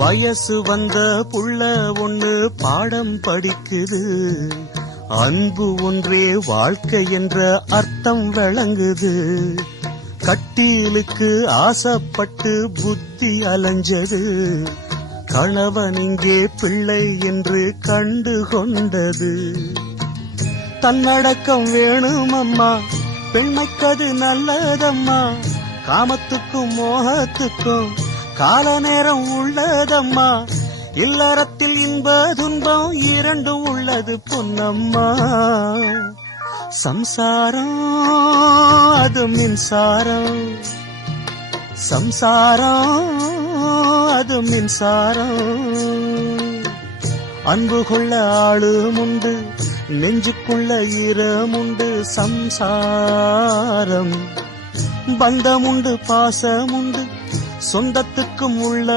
வயசு வந்த புள்ள ஒண்ணு பாடம் படிக்குது. அன்பு ஒன்றே வாழ்க்கை என்ற அர்த்தம் விளங்குது. கட்டிலுக்கு ஆசைப்பட்டு புத்தி அலைஞ்சது. கணவன் இங்கே பிள்ளை என்று கண்டு கொண்டது. தன்னடக்கம் வேணும் அம்மா, பெண்மைக்கது நல்லதம்மா. காமத்துக்கும் மோகத்துக்கும் கால நேரம் உள்ளதம்மா. இல்லறத்தில் இன்ப துன்பம் இரண்டும் உள்ளது பொன்னம்மா. சம்சாரம் அது மின்சாரம், சம்சாரம் அது மின்சாரம். அன்பு கொள்ள ஆளுமுண்டு, நெஞ்சுக்குள்ள ஈரமுண்டு. சம்சாரம் பந்தமுண்டு, பாசமுண்டு, சொந்தத்துக்கும் உள்ள